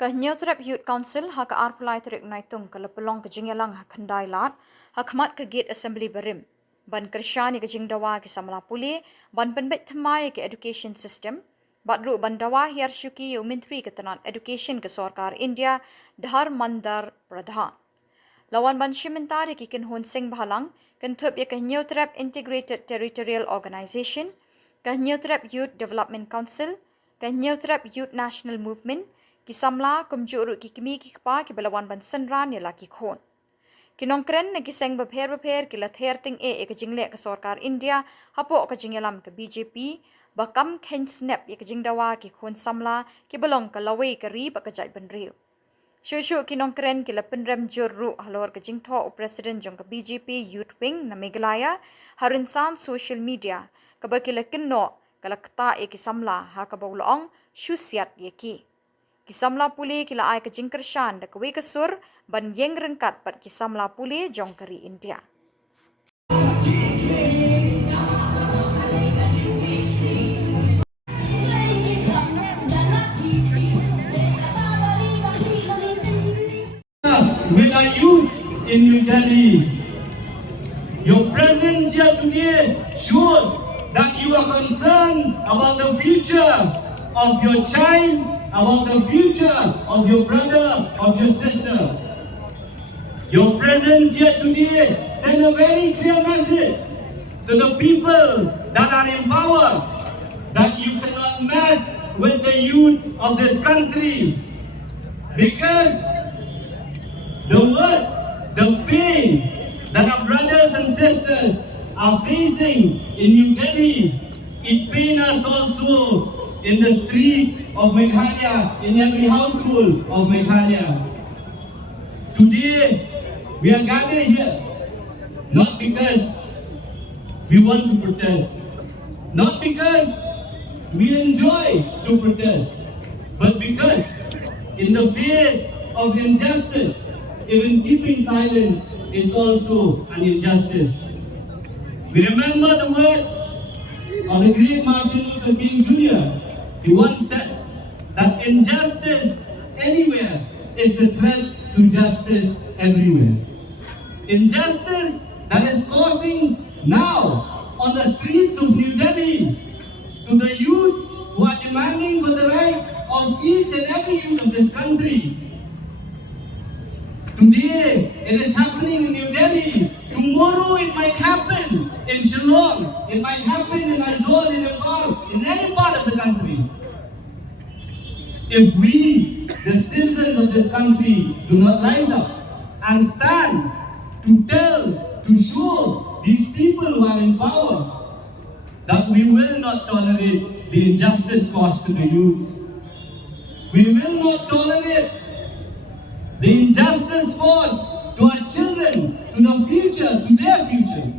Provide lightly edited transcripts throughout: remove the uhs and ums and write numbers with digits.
Kenyautrap Youth Council ha ka arpulai terik naitung ke lepelong ke Jingiakhih ha kendai lat ha khamat ke gate assembly berim ban Kyrshan ke Jingdawa ke Samla puli ban penbet themai ke education system badru bandawa hiar syuki menteri ke tenan education ke sarkar India dhar Mantar pradhan lawan ban shimentari ki kin hun sing bhalang kan thup ye Kenyautrap Integrated Territorial Organization Kenyautrap Youth Development Council Kenyautrap Youth National Movement ki Samla kumjuru ki kimi ki kpa ki belawan ban senran ya laki khon ki nongkren ne ki seng bapher ki lather ting e ke jingle ke sarkar India hapo ke jingelam ke BJP bakam khen snap ye ke jingdawa ki khon Samla ki belong ke lawe ke ri ba ke jai ban riu shushu ki nongkren ki lapenrem jurru halor ke jingtho president jong ke BJP youth wing na Meghalaya harinsan social media ke bakile kinno kala kta e ki Samla ha ka bawlong shusiat ye ki Samla puli kila ai ke Kyrshan da kewe kesur ban yeng rengkat pat Samla puli jongkari India. With our youth in New Delhi, your presence here today shows that you are concerned about the future of your child, about the future of your brother, of your sister. Your presence here today sends a very clear message to the people that are in power that you cannot mess with the youth of this country because the work, the pain that our brothers and sisters are facing in New Delhi, it pains us also in the streets of Meghalaya, in every household of Meghalaya. Today, we are gathered here not because we want to protest, not because we enjoy to protest, but because in the face of injustice, even keeping silence is also an injustice. We remember the words of the great Martin Luther King Jr. He once said that injustice anywhere is a threat to justice everywhere. Injustice that is causing now on the streets of New Delhi to the youth who are demanding for the rights of each and every youth of this country. Today it is happening in New Delhi. Tomorrow it might happen in Shillong. It might happen in Aizawl, in Nepal, in any part of the country. If we, the citizens of this country, do not rise up and stand to tell, to show these people who are in power that we will not tolerate the injustice caused to the youth. We will not tolerate the injustice caused to our children, to the future, to their future.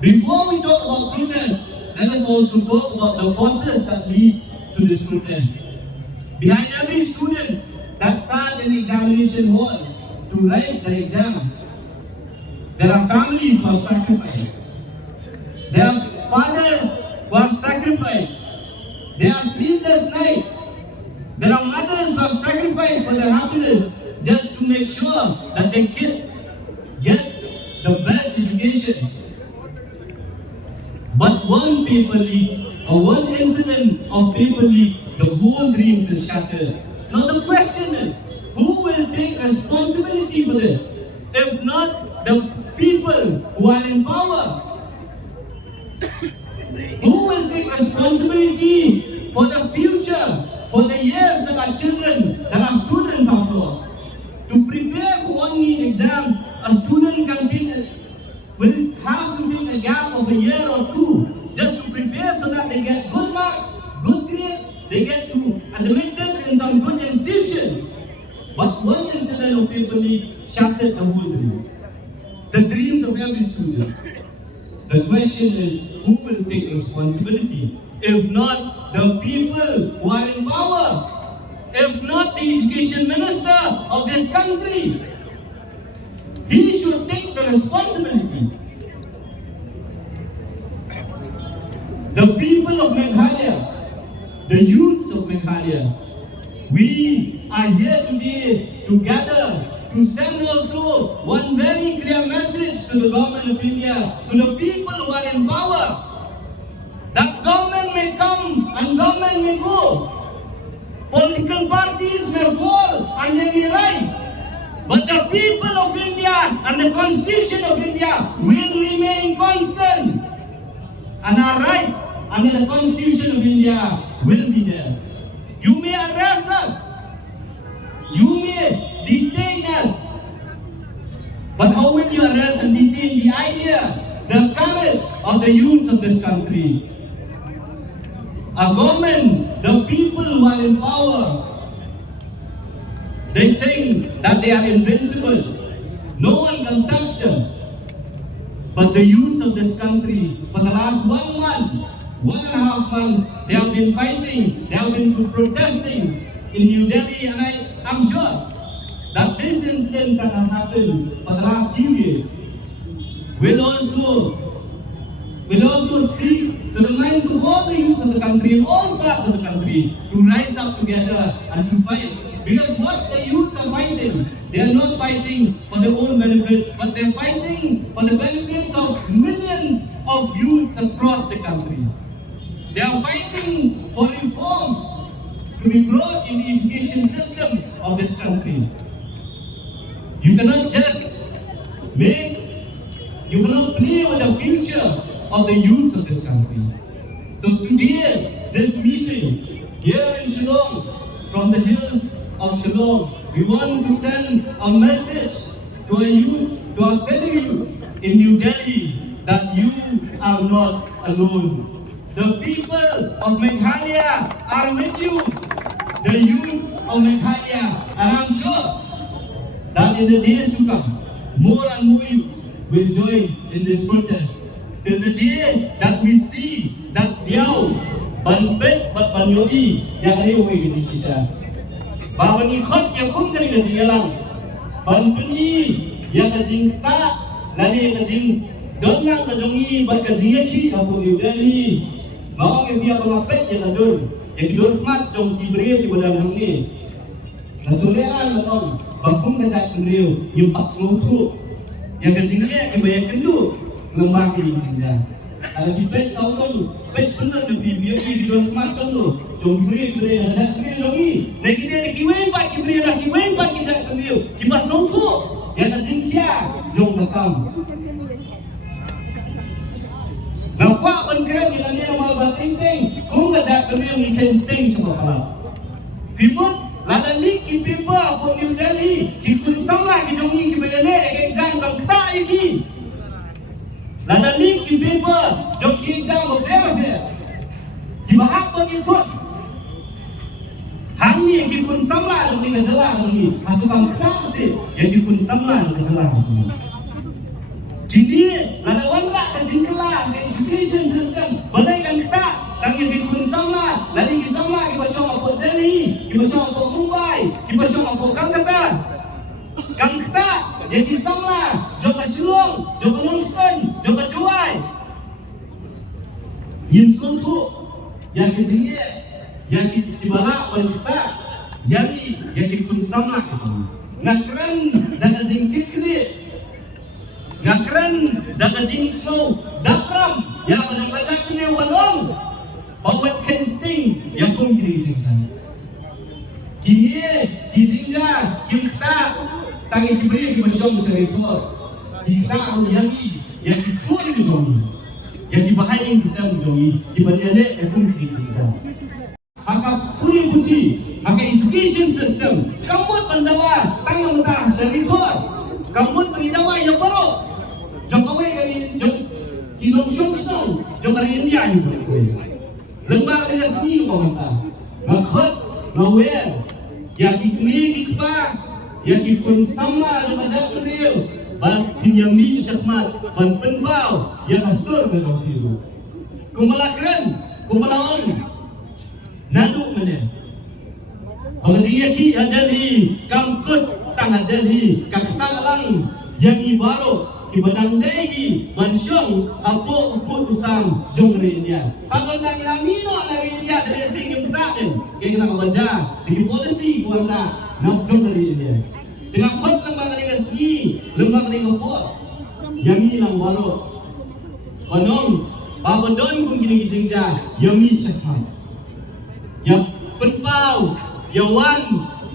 Before we talk about protest, let us also talk about the process that leads to this protest. Behind every student that sat in examination hall to write their exams, there are families who have sacrificed. There are fathers who have sacrificed. There are sleepless nights. There are mothers who have sacrificed for their happiness just to make sure that their kids get the best education. But one paper leak or one incident of paper leak, the whole dream is shattered. Now the question is, who will take responsibility for this? If not the people who are in power? Who will take responsibility for the future, for the years that our children, that our students have lost? To prepare for one NEET exam, a student will have to take a gap of a year or two just to prepare so that they get good marks, good grades, they get to admitted in some good institution. But one incident of paper leak shattered the whole dreams. The dreams of every student. The question is, who will take responsibility? If not the people who are in power, if not the education minister of this country, he should take the responsibility. The people of Meghalaya, the youths of Meghalaya, We are here today together to send also one very clear message to the government of India, to the people who are in power, that government may come and government may go. Political parties may fall and they may rise. But the people of India and the Constitution of India will remain constant. And our rights under the Constitution of India will be there. You may arrest us. You may detain us. But how will you arrest and detain the idea, the courage of the youth of this country? A government, the people who are in power, they think that they are invincible. No one can touch them. But the youth of this country, for the last 1 month, 1.5 months, they have been fighting, they have been protesting in New Delhi, and I'm sure that this incident that has happened for the last few years will also speak to the minds of all the youth of the country, in all parts of the country, to rise up together and to fight. Because what the youths are fighting, they are not fighting for their own benefits, but they are fighting for the benefits of millions of youths across the country. They are fighting for reform to be brought in the education system of this country. You cannot play with the future of the youth of this country. So today, this meeting here in Shillong, from the hills of Shillong, we want to send a message to our youth, to our fellow youth in New Delhi, that you are not alone. The people of Meghalaya are with you, the youth of Meghalaya, and I'm sure that in the days to come, more and more youth will join in this protest. Till the day that we see that Diao, Banpet, Banyoi, yang ada yang ke Jingiakhih, bahwa ikut yang pun kali ke Jingiakhih, Banpeni yang ke Jingiakhih, lagi yang ke Jingiakhih, ke Jongi, ke Jingiakhih, aku New Delhi, bahwa yang biar mengapet yang tidur mat jom diberi di badan ini. Nasulean orang, bahkan kecak kendriu, yang 40 yang ke Jingiakhih, yang banyak kendu. Lembah ini saja. Kalau kita tahu pet benar di video ini di dalam macam tu, jombi ada lagi. Lagi dia kiwin pak kita kembali. Kita songtu yang terjengkia jom nakam. Nampak penkeren kita ni orang bertinting, kau ngajak kembali weekend stay semua kalau. Pimut lada link ki paper apa New Delhi, kita Samla ki jongi ki bayane exam kam tak iki. Lada link di paper, jom exam berapa? Dibahas pengikut. Hang ni yang pun sama jom tinggal jalan lagi. Atau kamu tak sih, yang pun sama jom jalan lagi. Kini lada wanita kejingkelan education system, balai kan kita, kami pun sama, lagi kita sama, kita sama apa Delhi, kita sama apa Mumbai, kita sama apa Kolkata. Kang kita jadi Samla, jom ke Shillong, jom ke Nongsten, jom ke Juai. Yin suntuk yang kejengnya, yang dibalak oleh kita, yang dikun Samla itu. Ngakran dan kejeng kikrit, ngakran dan kejeng slow, dakram yang banyak kini walong, bawat kensting yang pun kini kejeng. Kini kejengnya kita tangi diberi ke masyarakat sekitar. Kita yang dituai ke jongi, yang dibahayai ke jongi, dibandingkan ekor kita. Maka putih, maka education system, kamu pendawa tangan mentah sekitar, kamu pendawa yang baru. Jokowi kami kilong song, Jokowi India ini. Lembah dengan seni pemerintah, maksud mawar, yang dikini kita. Yang pun sama dengan macam beliau, ban yang ni syakmat, ban penbau yang asur dengan itu. Kumalakran, kumalaon, naduk mana? Kalau Jingiakhih ada di kamput tangan Delhi, kakak lang yang ibaru di badang Delhi, bansyong apa ukut usang jongre India. Kalau nak India dari India dari sini kita ni, kita baca di polisi kuala nak jom dari dia. Dengan kuat lembaga dengan si, lembaga dengan kuat, yang ini lang baru. Panong, babadon pun gini jengja, yang ini cakap, yang penpau, yang wan,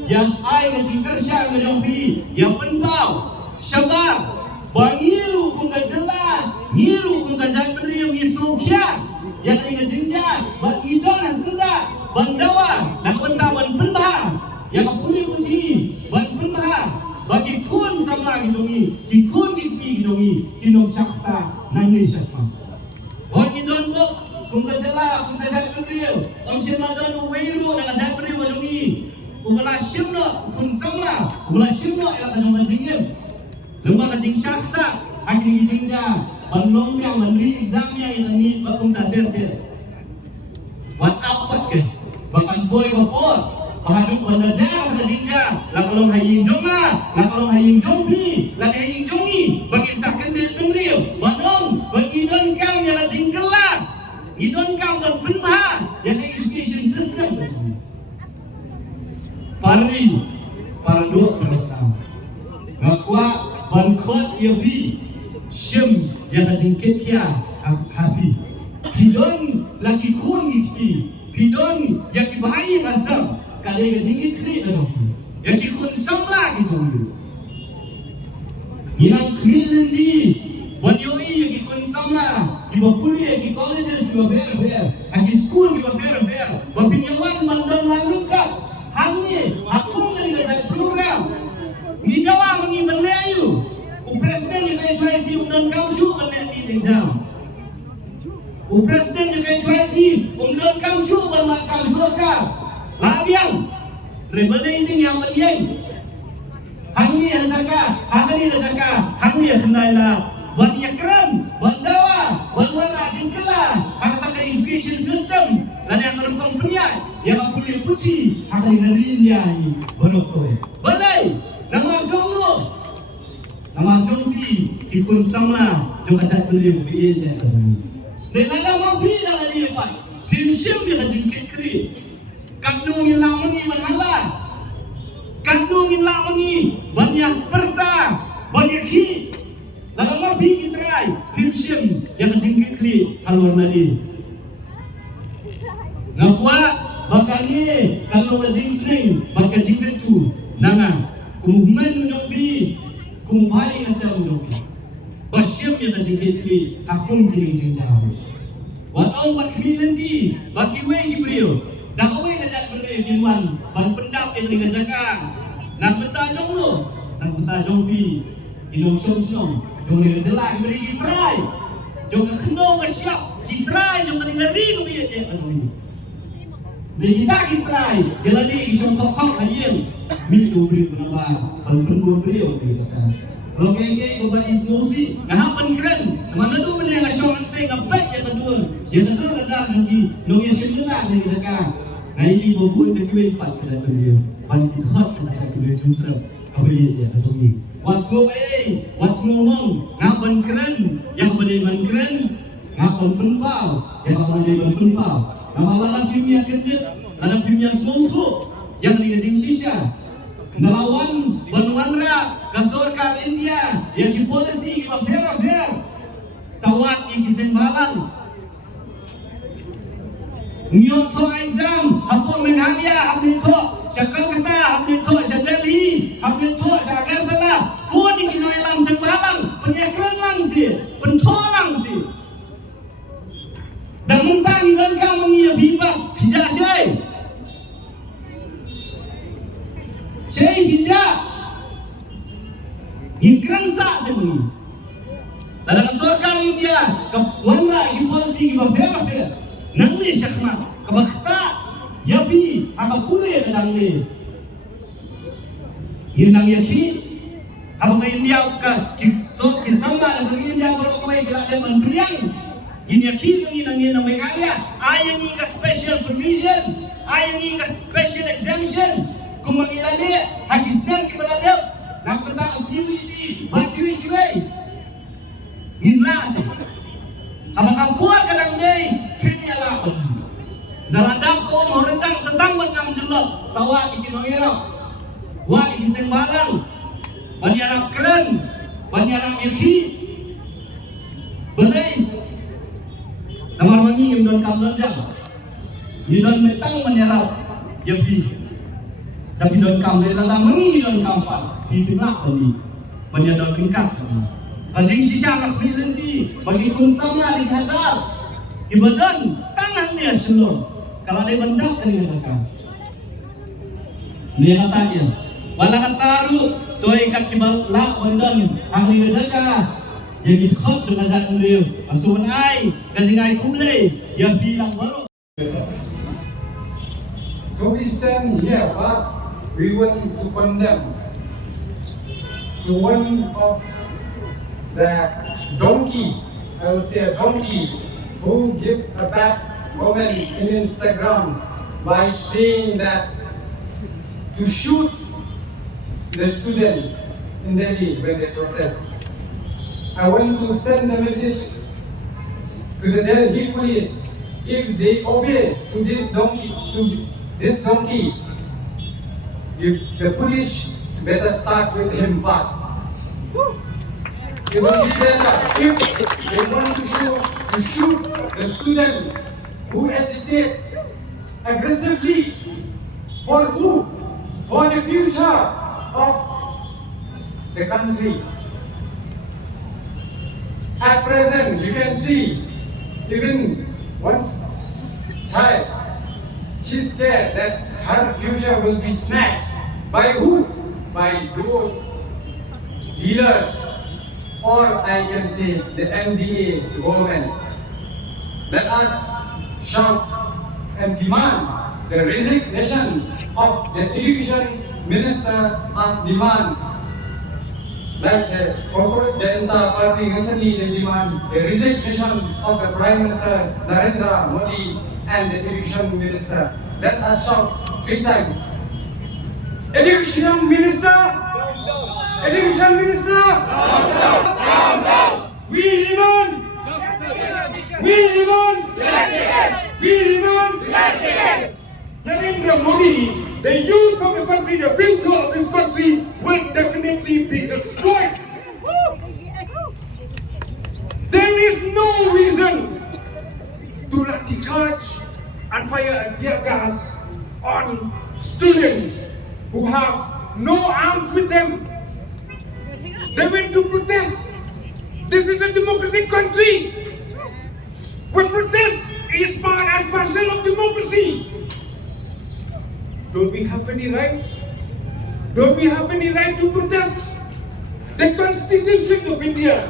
yang ai dengan Kyrshan dengan pi, yang penpau, syabar, bangiru pun jelas, ngiru pun jangan beri isukia, yang dengan jengja, bangidon dan sedap, bandawa, nak pentah ban penpah, yang pulih puji, ban penpah, bagi kun Samla gitu ni, kun gitu ni, kinong syakta, nani syakta. Bagi donbosco, Khuborjylla, Khuborkhasi, om Shillong weiru dengan jangan beri wajungi, ubala Shillong, kun Samla, ubala Shillong yang ada dalam jingim, lembaga jing syakta, akhirnya jingja, banlong yang memberi examnya yang ni bakum tak ter. Wat apa ke? Bahkan boy bapor, bahaduk banajar ke jingja, lakalong haying jonga, lakalong haying jompi, haying jongi, bagi sakendil penriu, banong, bagi don kam yang jingkelah, idon kam dan penha, yang education system. Pari, paradok bersama. Ngakwa bankuat yabi, shem yang jingket kia, happy. Pidon lagi kun gitu, pidon yang dibahai masam, kalau yang jingkit kiri tu, yang kun Samla gitu. Yang kiri ni, wanyoi yang kun Samla, di bapuli yang colleges di ber, yang school di ber, bapinyawan mandang langkah, hangi, aku dari kerja program, ni dawa mengi Melayu, presiden yang KYC dan kausyu meneliti exam. Presiden yang KYC dan kausyu bermakam surga. Labiang rebelating yang meliang. Hangi hazaka, hangi hazaka, hangi hazaka. Banyak keren, bandawa, bandawa jingkela. Hak education system. Dan yang kerempang pria, yang kulit putih, akan dengerin dia ini. Berokoi. Balai, nama jomlo. Nama jompi, ikut Samla, juga cat beli mobil dia. Nenek mobil dah dia pak, pinjam dia jingkit kiri. Kandung yang mengi Meghalaya, kandung yang mengi banyak perta, banyak hit. Lalu mobil kita try, pinjam yang jingkit kiri halur lagi. Ngapa? Bakal ni kalau jingkring, bakal jingkit tu, nanga. Kumuhman nyombi, kumubai asal nyombi. Basyam yang jingkit kiri, akum kiri jingkau. Walau buat kemilan di, bagi wei diberiu. Dah wei kajak beriu jiman, ban pendap yang dengan zakang. Nak bertajong lu, nak bertajong pi. Inong song, jom dengan jelak beri kitrai. Jom kenong siap, kitrai jom dengan ring biar dia aduh. Beri kita kitrai, dia lagi isong kokok ayam. Mintu beri penambah, ban pendua beriu di zakang. Kalau geng-geng buat institusi, ngahapan keren. Mana tu benda yang asyok nanti, ngapet yang kedua. Yang kedua adalah nungi sembilan dari zakang. Nah ini membuat kedua empat kepada beliau. Bantu hot kepada beliau juntra. Kami dia terjadi. What's ngomong, ngapan keren, yang beriman keren, ngapan penpau, yang beriman penpau. Nama dalam kimia kedip, dalam kimia semua yang digajing sisa. Ngelawan Banwanra Kasorkar India yang di polisi ber sawat yang kisah malang nyoto exam hapun Meghalaya hamil to syakal kata hamil to syadali hamil to syakal kata pun di kinoy lang sang malang penyakran lang si pentolang si dan mentang ilan kang mengiya bibak hijak syai Syai hijab Ingkran sa semua dalam surga India Kewanra impulsi Khuborjylla Nangli syakmat Kebakhta Yabi Apa pulih kadang ni Inang yakin Apa ke India Kisama Dari India Kalau kau gelap dan menteriang Ini yakin Ini Meghalaya Ayah ni ke special provision Ayah ni ke special exemption Kumangilali, hakiskan kepada dia. Nak tentang usiwi ini, bakui juai. Inlas. Apakah kuat kadang dia? Kini lah. Dalam dapur, orang tentang mengira. Buat kisah malang. Menyerap keren. Menyerap ilki. Boleh. Nama wangi yang don kamlan jam. Ni don metang menyerap ilki. Tapi don kamlan dalam mengi don kampan. Itu lah tadi. Menyerap kengkak tadi. Kajing sisa nak berhenti. Bagi kun Samla di Jantar. Ibadan tangan dia Shillong. Kalau dia mendak dengan zakar. Ni katanya. Walang taru toy kat kibal la bandan ahli zakar. Yang dikhot dengan zakar dia. Asuhan ai kasi ai kulay yang bilang baru. So we stand here first. We want to condemn to one of the donkey, I will say a donkey, who give a bad comment in Instagram by saying that to shoot the students in Delhi when they protest. I want to send a message to the Delhi police. If they obey to this donkey, the police better start with him fast. It will be better if they want to shoot the student who agitate aggressively. For who? For the future of the country. At present, you can see even one child, she's scared that her future will be snatched. By who? By those dealers, or I can say the MDA government. Let us shout and demand the resignation of the education minister as demand. Like the Jantar party recently, they demand the resignation of the Prime Minister Narendra Modi and the education minister. Let us shout 3 times. Education minister! Education minister! We demand! We demand! We demand! Narendra Modi, the youth of the country, the future of this country will definitely be destroyed. There is no reason to lathi charge and fire a tear gas on students who have no arms with them. They went to protest. This is a democratic country. Where protest is part and parcel of democracy. Don't we have any right? Don't we have any right to protest? The Constitution of India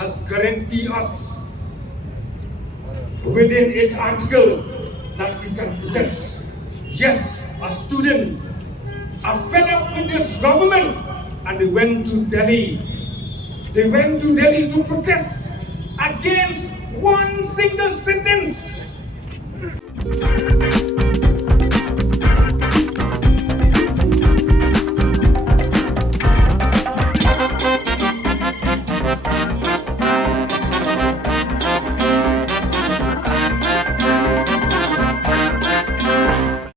has guaranteed us within its article that we can protest. Yes, a student are fed up with this government and they went to Delhi. They went to Delhi to protest against one single sentence.